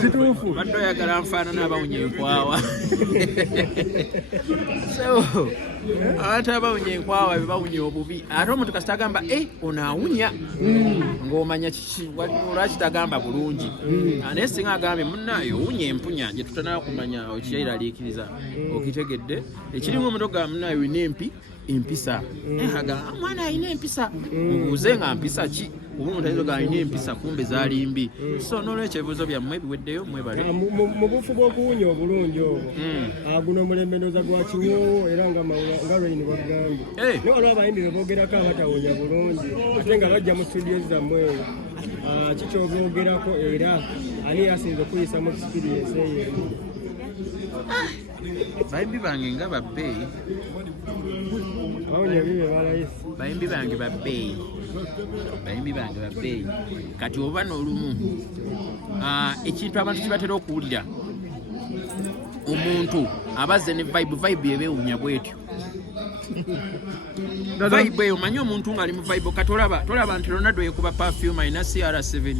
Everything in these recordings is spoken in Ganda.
kituufu badde oyagala nfaanana abawunya enkwawa so abantu abawunya enkwawa bebawunya obubi ate omuntu kasita agamba ono awunya ng'omanya lwaki tagamba bulungi naye singa agambye munnaye owunya empunya gye tutanaba kumanya okyeraliikiriza okitegedde ekirimu omuntu ogamba munnaye olina empisa mwana alina empisa mbuuze nga mpisa ki oba omuntu ayinza ogamba alina empisa kumbe zaali mbi so n'olwekyo ebibuuzo byammwe biweddeyo mwebale mu bufu bw'okuwunya obulungi obwo guno omulembe ndooza gwa kiwoowo era nga lweyini bagambye naye waliwo abayimbi be boogerako abatawunya bulungi ate nga bajja mu studio zammwe eyo kikyoboogerako era ani asinze okuyisa mu experience eyo bayimbi bange nga babbeeyi bayimbi bange babbeeyi kati oba n'olumu ekintu abantu kibatera okuwulira omuntu abazze ne vibe ebeewunya bwetyo vibe eyo manyi omuntu ng'ali mu vibe kati tolaba nti Ronaldo yekuba perfume alina CR7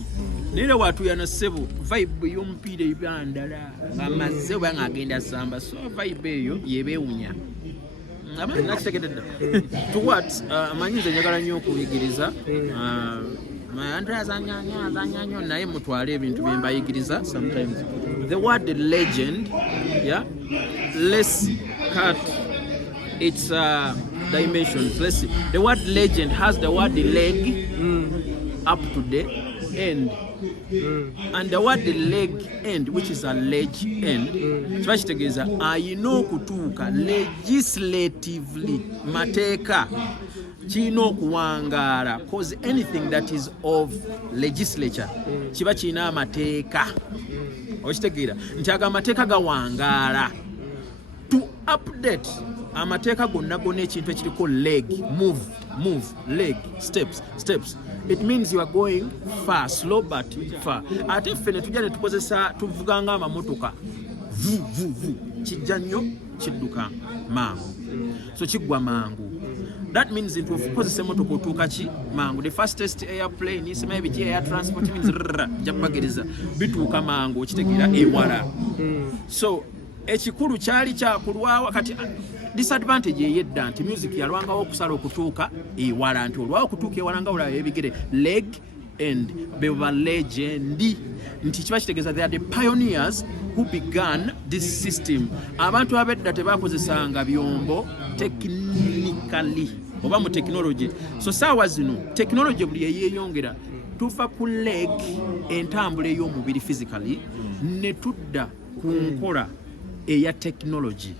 naye watuya na ssebo vibe y'omupiira ebandala ng'amazze oba ng'agenda samba so vibe eyo yebeewunya nakitegeddedda to what amanyize njagala nnyo okuyigiriza Andrea azanyanyo naye mutwale ebintu bye mbayigiriza sometimes the word legend let's cut its dimensions. Let's see, the word legend has the word leg up to the end and the word leg end which is a ledge end kiba kitegeeza ayina okutuuka legislatively mateeka kirina okuwangaala cause anything that is of legislature kiba kirina amateeka okitegeera nti ago amateeka gawangaala to update amateeka gonna ekintu ekiriko leg move leg steps it means you are going far slow but far ate ffe ne tujja ne tukozesa tuvuganga amamotoka kijja nnyo kidduka mangu so kiggwa mangu that means nti okozesa emotoka otuuka ki mangu the fastest airplane isimaye biki air transport means jakubagereza bituuka mangu okitegeera ewala so ekikulu kyali kyakulwawo kati disadvantage eyedda nti music yalwangawo okusala okutuuka ewala nti olwawo okutuuka ewala nga olaba ebigere leg and beba legend nti kiba kitegeeza they are the pioneers who began this system abantu abedda tebakozesanga byombo technically oba mu technology so saawa zino technology buli eyeeyongera tuva ku leg entambula ey'omubiri physically ne tudda ku nkola eya technology.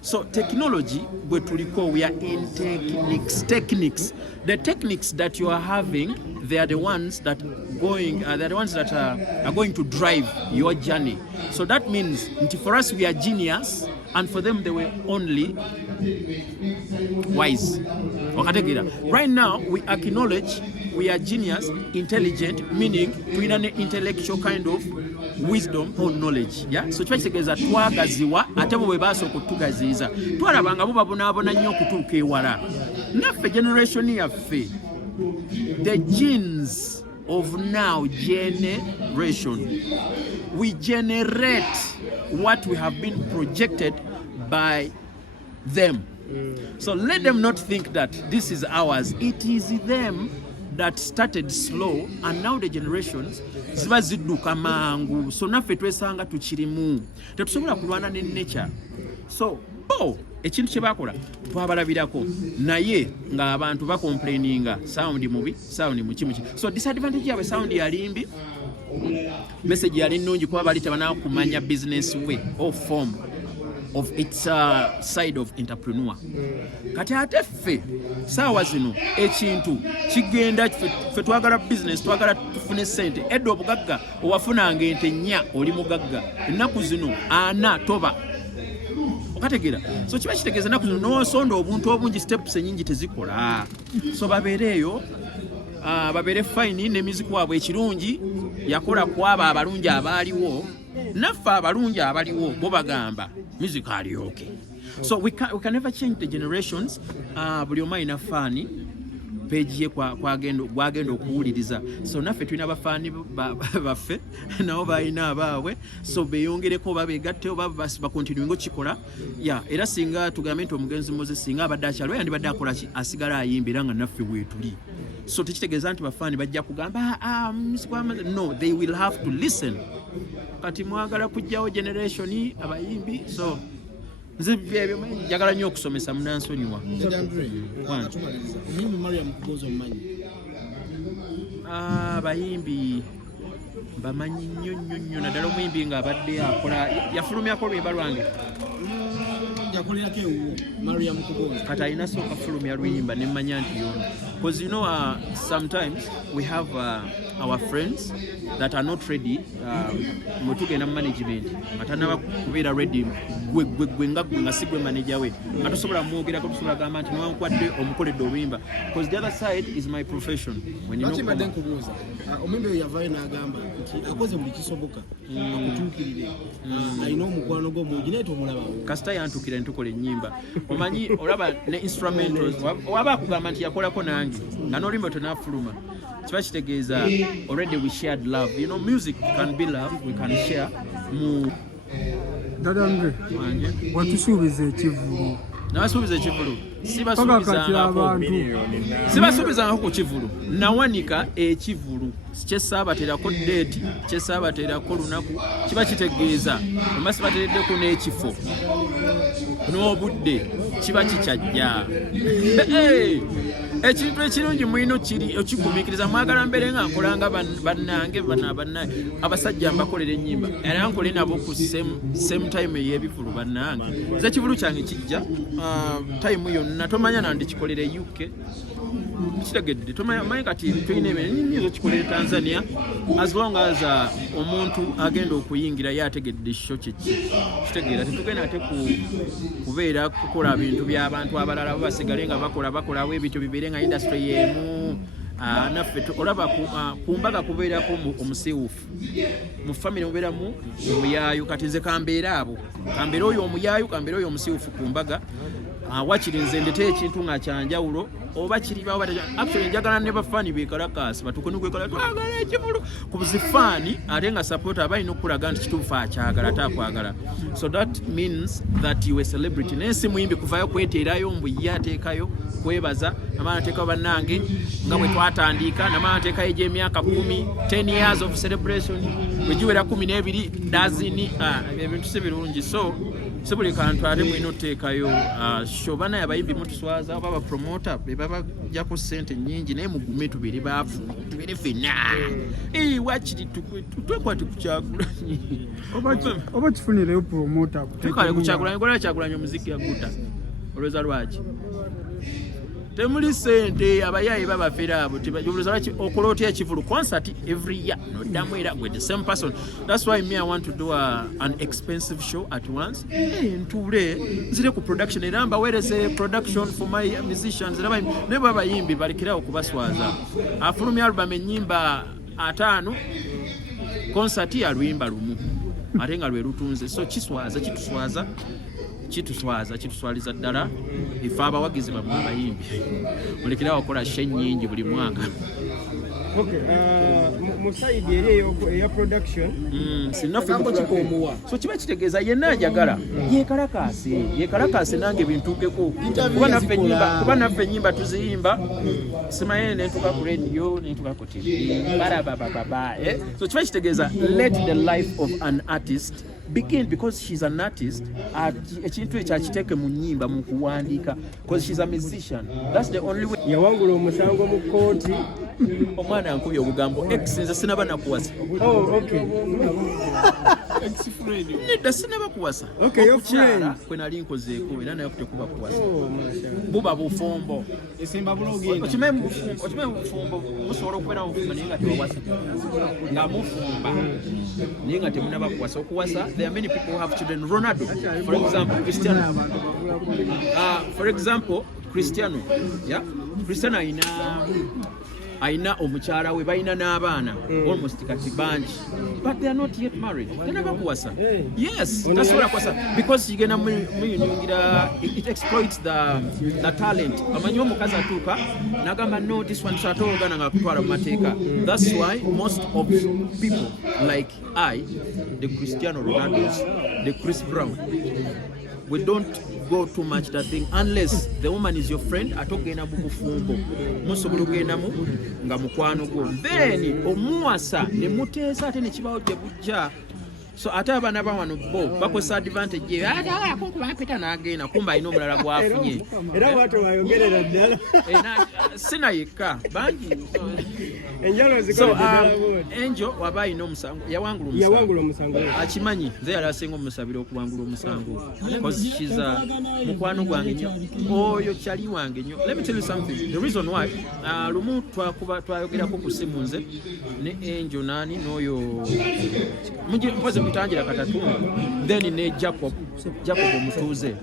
So technology, we are in techniques. The techniques that you are having, they are the ones that are going to drive your journey. So that means, for us we are genius, and for them they were only wise. Right now we acknowledge we are genius, intelligent, meaning we have an intellectual kind of wisdom or knowledge. Yeah? So twakitegeeza twagaziwa ate bo bwe baasa okutugaziiza twalabanga bo babonaabona nnyo okutuuka ewala naffe generation yaffe the genes of now generation we generate what we have been projected by them. So let them not think that this is ours. It is them that started slow and now the generations ziba zidduka mangu so naffe twesanga tukirimu tetusobola kulwana ne nature so ekintu kye bakola twabalabirako naye nga abantu bakomplaininga sound mubi sound mukimuki so disadvantage yawe sound yalimbi message yali nnungi kuba bali tebanaa kumanya business way or form of its side of entrepreneur. Kati ate ffe saawa zino ekintu kigenda ffe twagala business twagala tufune sente edda obugagga owafunanga ente nnya oli mugagga ennaku zino ana toba okategera so kiba kitegeeza ennaku zino n'osonda obuntu obungi steps ennyingi tezikola so babeereeyo babeere fine n'emiziku wabwe ekirungi yakola kwaba abalungi abaaliwo naffe abalungi abaliwo bo bagamba music ali okay. So we can never change the generations. Buli omu alina faani page ye gwagenda okuwuliriza. So naffe tulina bafaani baffe nabo balina abaabwe, so beeyongereko oba beegatte oba bakontinuinga okikola. Era singa tugambe nti omugenzi Moses singa abadde akyaliwo yandibadde akola ki, asigala ayimba era nga naffe weetuli. So tekitegeeza nti bafaani bajja kugamba no, they will have to listen. Kati mwagala kujjawo generation abayimbi, so nze byebyo njagala nnyo okusomesa munansonyiwa. Abayimbi bamanyi nnyo naddala omuyimbi nga abadde akola yafulumyako oluyimba lwange kati alina sooka fulumya luyimba nemmanya nti yono, because you know sometimes we have our friends that are not ready mwetugenda mu management atanaba kubeera ready gwe nga si gwe manager we atosobola mwogerako tusobola gamba nti newankwadde omukoledde oluyimba, because the other side is my profession. Badde nkubuuza omwembe oyo yavaayo n'agamba nti akoze buli kisoboka akutuukirire, alina omukwano gw'omungi naye tomulabawo. Kasita yantukira ntukola ennyimba, omanyi olaba ne instrumentals waba akugamba nti yakolako nange nga n'oluyimba tonafuluma, kiba kitegeeza already we shared love. You know, music can be love, we can share mu Dada Andre, watusuubiza ekivulu. Nabasuubiza ekivulu, sibasuubizangako ku kivulu, nawanika ekivulu kyesaabateerako deeti, kyesaabateerako lunaku, kiba kitegeeza oba sibateereddeko n'ekifo n'obudde kiba kikyajja. Ekintu ekirungi mulina okigumiikiriza, mwagala mbeere nga nkolanga bannange abasajja mbakolera ennyimba era nkole nabo ku same time ey'ebivulu bannange. Nze ekivulu kyange kijja time yonna, tomanya nandikikolera UK kitegedde, tomanyi kati tulina ebintu kikolera Tanzania, as long as omuntu agenda okuyingira ye ategedde kyo kyeki kitegeera tetugenda ate kubeera kukola bintu by'abantu abalala basigale nga bakolawo ebintu bibeere nga industry yemu. Naffe olaba ku mbaga kubeerako omusiiwufu, mu famire mubeeramu omuyaayu, kati nze kambeera abo, kambeera oyo omuyaayu, kambeera oyo omusiiwufu ku mbaga. Wakiri nze ndete ekintu nga kyanjawulo oba kiribawo actually njagala ne bafaani bekalakasi batuuke n'okwekala twagala ekivulu ku buzifaani ate nga supporter balina okulaga nti kituufu akyagala atakwagala. So that means that you a celebrity. Naye si muyimbi kuvayo kweteerayo mbu ye ateekayo kwebaza namala ateekayo bannange nga bwe twatandika, namala ateekayo egy'emyaka 10 years of celebration bwe giwera 12 dazini ebintu si birungi. So si buli kantu ate mulina oteekayo show banaye abayimbi mutuswaza oba bapromota bebaba jako ssente nnyingi naye mugume tubeere baafu tubeere ffenna wakiri twekwate ku Kyagulanyi oba kifunireyo promota tukale ku Kyagulanyi gola Kyagulanyi omuziki yaguta olweza lwaki temuli ssente abayayi babafera abo okola otya ekivulu concert every year noddamu era with the same person. That's why me I want to do an expensive show at once. Ntuule nzire ku production era mbaweereze production for my musicians ne babayimbi balekerawo okubaswaza. Afulumya album ennyimba 5 concert ya luyimba lumu ate nga lwe lutunze. So kituswaliza ddala ife abawagizi bamwe abayimbi mulekerawo okola she nnyingi buli mwaka. Mu side eri eya production sinaffe so kiba kitegeeza yenna ajagala yekalakaase nange bintuukeko kuba naffe ennyimba tuziyimba simaye nentuka ku radio nentuka ku TV barabababa. So kiba kitegeeza let the life of an artist begin, because she's an artist. Ekintu ekyo akiteeke mu nnyimba mu kuwandiika, because she's a musician. That's the only way. Yawangula omusango mu kooti. Omwana yankubye obugambo ex nze sinaba nakuwasa. Nedda sinaba kuwasa. Okukyala kwe nali nkozeeko era naye okutekuba kuwasa. Buba bufumbo. Esimba bulogenda. Okimanyi bufumbo busobola okubeera bufumbo naye nga tewawasa. Nga mufumba naye nga temunaba kuwasa. Okuwasa, there are many people who have children. Ronaldo, for example, Cristiano. For example, Cristiano. Yeah? Cristiano aina omukyala we balina n'abaana almost kati bangi, but they are not yet married. Tenaba kuwasa. Yes, tasobola kuwasa because kigenda muyingira, it exploits the talent. Amanyi omukazi atuuka n'agamba no, this one satogana nga kutwala mu mateeka. That's why most of people like the Cristiano Ronaldos, the Chris Brown, we don't go too much that thing unless the woman is your friend, atogenda mu bufumbo musobola ogendamu nga mukwano gwo, then omuwasa ne muteesa ate ne kibaawo gye bujja. So ate abaana bawano bo bakosa advantage ye kunkuba peta n'agenda kumba alina omulala gwafunye era watu wayongerera ddala sina yekka bangi enjalo zikola Angel waba alina omusango yawangula omusango akimanyi nze yali asinga omusabira okuwangula omusango because she's mukwano gwange nnyo oyo kyali wange nnyo. Let me tell you something, the reason why lumu twayogerako ku simu nze ne Angel nani n'oyo mpoze mutangira katatu, then ne Jacob omutuuze.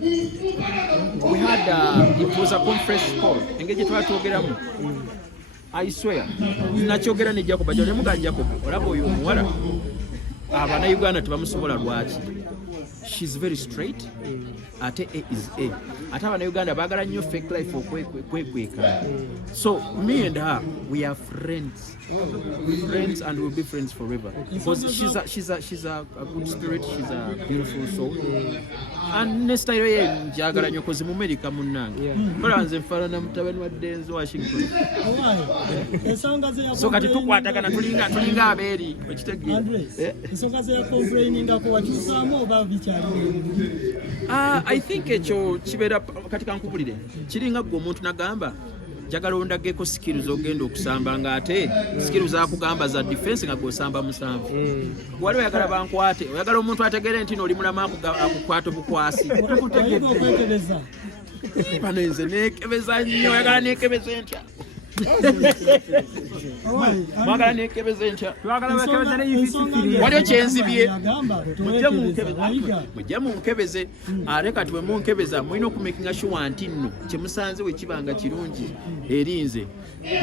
We had it was a conference call engeri twatwogeramu. I swear nakyogera ne Jacob ajja ne muga Jacob olaba oyo omuwala abana Uganda tebamusobola lwaki, she's very straight, ate A is A, ate abana Uganda baagala nnyo fake life okwekweka. So me and her, we are friends and we'll be friends forever because she's a good spirit, she's a beautiful soul, and ne style ye njagala nnyo kozi mu America munnange kola nze nfaanana mutabani wa Denzel Washington. So kati tukwatagana tulinga abeeri ekitegeera ensonga ze complaininga ko wakyusaamu oba bikyali. I think ekyo kibeera kati kankubulire kiringa gwe omuntu nagamba njagala ondageko skills ogenda okusamba nga ate skills akugamba za defense nga gwosamba musanvu. Wali oyagala bankwate, oyagala omuntu ategere nti oli mulama akukwata bukwasi okutegeeza panenze nekebeza nnyo, oyagala nekebeza ntya mwagala nekebeza ntya waliyo kyenzibye mujja munkebeze ate kati bwe munkebeza mulina okumakinga sure nti nno kyemusanze we kibanga kirungi erinze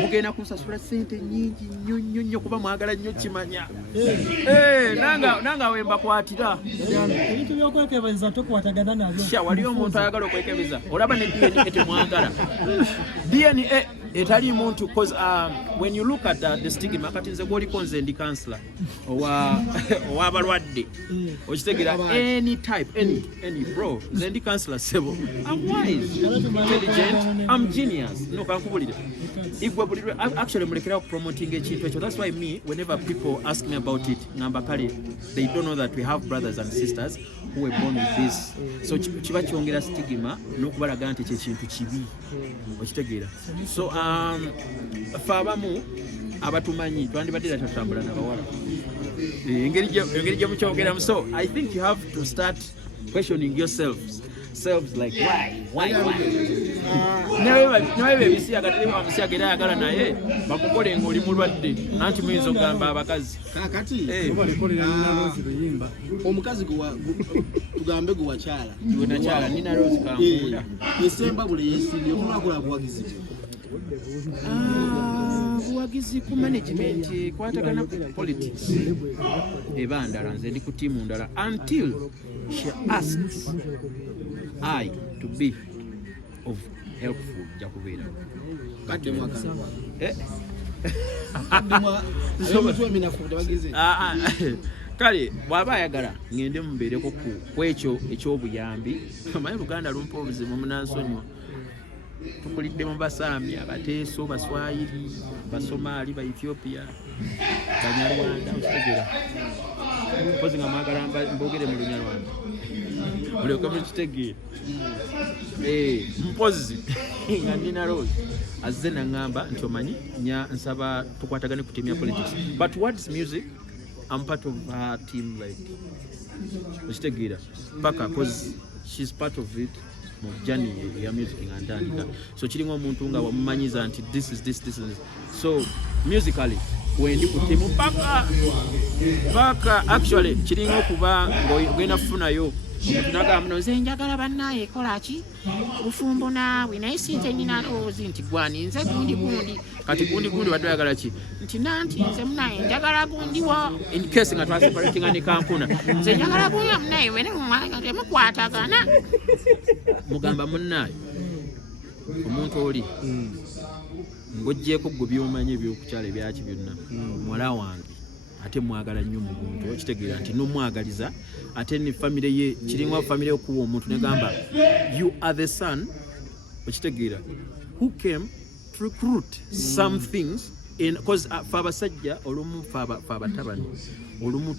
mugenda kunsasula sente nyingi nnyo nnyo kuba mwagala nnyo kimanya nanga wembakwatira ebintu byokwekebeza tokwatagana nabyo. Waliyo omuntu ayagala okwekebeza olaba ne DNA temwagala DNA etali muntu because when you look at the stigma kati nze gwoliko nze ndi counselor owabalwadde okitegeera any type any bro nze ndi counselor sebo. I'm wise, intelligent, I'm genius. No kankubulire igwabulire actually mulekera promoting ekintu ekyo. That's why me whenever people ask me about it ngamba kale they don't know that we have brothers and sisters who were born with this, so kiba kyongera stigma n'okubalaga nti ekintu kibi okitegeera. So fe abamu abatumanyi twandibadde tatambula nabawala engeri gye mukyogeramu. So I think you have to start questioning yourselves like why nawe bebisiyaga teri bamusiyaga era ayagala naye bakukole ng'oli mulwadde nanti muyinza okugamba abakazi kakati omukazi tugambe gwe wakyala nakyala nina Rose Kankunda esemba buli yesibye okunakola buwagizi buwagizi ku management kwatagana politics eba ndala nze ndi ku tiimu ndala until she asks I to be of helpful jakubeera kati mwaka kale bw'aba ayagala ngende mubeereko ku ekyo eky'obuyambi. Omanyi Luganda lumpa obuzibu munansonyiwa tukulidde mu Basaami, Abateeso, Baswayiri, Basomaali, Ba Ethiopia, Banyarwanda okitegeera mpozi nga mwagala mbogere mu Lunyarwanda mulyoka mukitegeera mpozi nga nina Rose azze naŋŋamba nti omanyi nsaba tukwatagane ku team ya politics, but what's music I'm part of her team like okitegeera paka cause she's part of it mu journey ya music ngantandika. So kiringa omuntu nga wamumanyiza nti this is this. So musically wendi ku team paka actually kiringa okuba ng'ogenda kufunayo nagamba nze njagala bannaye ekolaki bufumbo naawe naye sinze nina lowoozi nti gwani nze gundi kati gundi badde oyagala ki nti nanti nze munaye njagala gundiwo in case nga twaseparatinga ne kankuna nze njagala gundi munaye wene temukwatagana mugamba munnaye omuntu oli ng'oggyeko gwe by'omanyi ebyokukyala ebyaki byonna muwala wange ate mwagala nnyo mu muntu okitegeera nti nomwagaliza ate ne famire ye kiringa famire okuwa omuntu negamba you are the son okitegeera who came to recruit some things because fe abasajja olumu fe abatabani olumu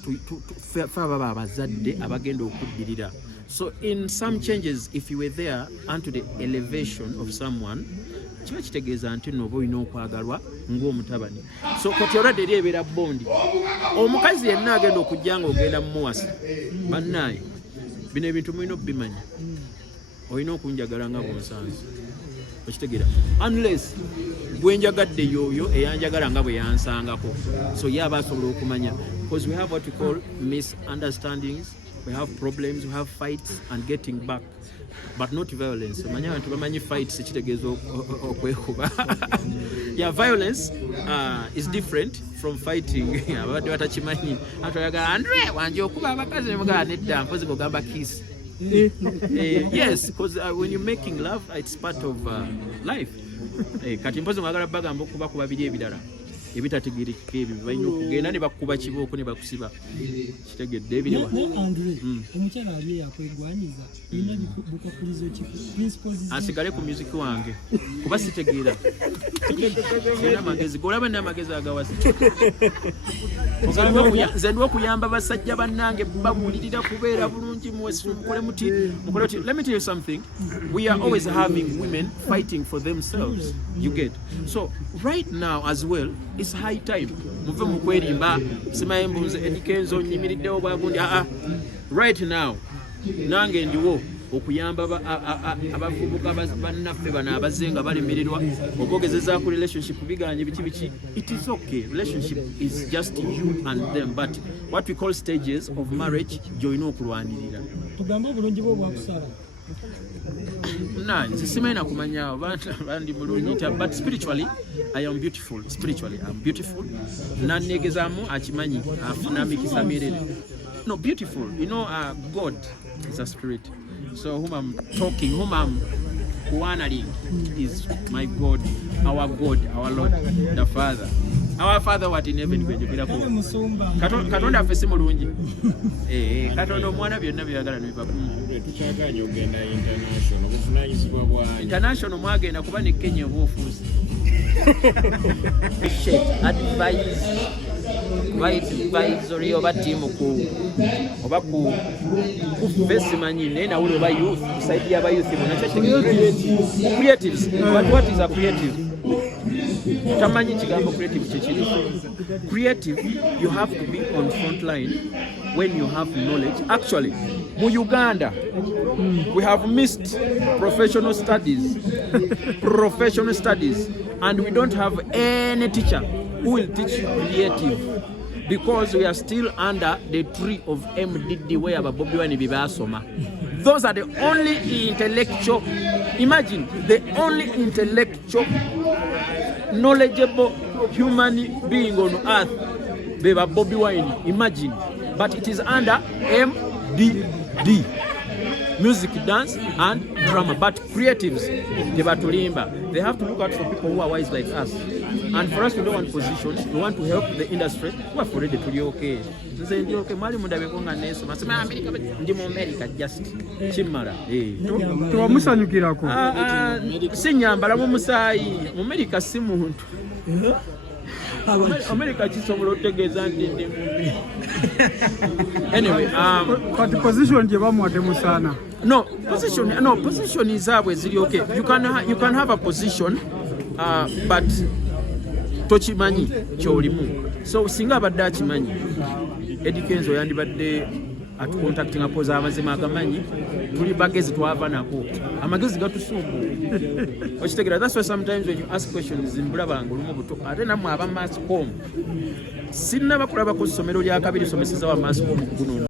fe ababa abazadde abagenda okuddirira. So in some changes, if you were there unto the elevation of someone, kiba kitegeeza nti nooba olina okwagalwa ng'omutabani. So kati olwadde eri ebeera bondi. Omukazi yenna agenda okujja nga ogenda mu muwasa. Bannaye, bino ebintu mulina okubimanya. Olina okunjagala nga bw'onsanze. Okitegeera. Unless bwe njagadde y'oyo eyanjagala nga bwe yansangako. So ye aba asobola okumanya. Because we have what we call misunderstandings. We have problems, we have fights and getting back, but not violence. Manya bantu bamanyi fights ekitegeeza okwekuba. Yeah, violence is different from fighting. Abadde batakimanyi. Atoyagala Andre wanje okuba abakazi ne mugala nedda mpozi kugamba kiss. Yes, because when you're making love, it's part of life. Kati mpozi mwagala bagamba okuba ku babiri ebirala. Ebitategerekeka ebyo balina okugenda ne bakuba kibooko ne bakusiba kitegedde ebiriwa Andre omukyala ali yakwegwanyiza ina bukakulizo ki principles asigale ku music wange kuba sitegeera sina magezi golaba n'amagezi agawasi nze ndi okuyamba basajja bannange babulirira kubeera bulungi mukole muti let me tell you something, we are always having women fighting for themselves, you get. So right now as well it's high time muve mu kwerimba simaye mbunze kenzo nyimiriddewo bwagundi right now nange ndiwo okuyamba abavubuka bannaffe bano abazenga balemererwa obogezeza ku relationship biganye biki. It is okay, relationship is just you and them, but what we call stages of marriage joyina okulwanirira tugamba obulungi bwo bwakusala nze simaina kumanya bandi mulungi, but spiritually I am beautiful. Spiritually I'm beautiful. Nanegezamu akimanyi afuna mikisa mirere. No, beautiful. You know, God is a spirit. So whom I'm talking, whom I'm honoring is my God, our Lord, the Father. Our Father what in heaven Katonda affe si mulungi. Katonda omwana byonna byagala ne baba. Tukyaganya ogenda international obuvunanyizibwa bwanyu. International mwagenda kuba ne Kenya obufuuzi. Advisory oba tiimu oba ku face manyi naye nawule oba youth kusaidia aba youth creatives. But what is a creative? Tamanyi kigambo creative kyekiri. Creative, you have to be on front line when you have knowledge. Actually, mu Uganda, we have missed professional studies, and we don't have any teacher who will teach you creative, because we are still under the tree of MDD where Bobby Wine Bibasoma. Those are the only intellectual, imagine, the only intellectual, knowledgeable human being on earth, Beba Bobby Wine, imagine. But it is under MDD, music, dance, and drama. But creatives, they have to look out for people who are wise like us. And for us, we don't want positions, we want to help the industry. We are already to be okay. America just chimara. Sinyambala mu musayi mu America si muntu. America kisobola otegeeza ndi. Anyway, but the position je bamwate musana. No, position is always okay. You can have a position, but tochimanyi kyolimu. So singa abadde akimanyi Kenzo yandibadde atucontacting apoza amazima agamanyi tuli bagezi twava nako amagezi gatusumbu okitegera. That's why sometimes when you ask questions zimbulabanga olumu buto ate namwe aba mass com sinna bakulaba ku ssomero lya kabiri someseza wa mass com guno.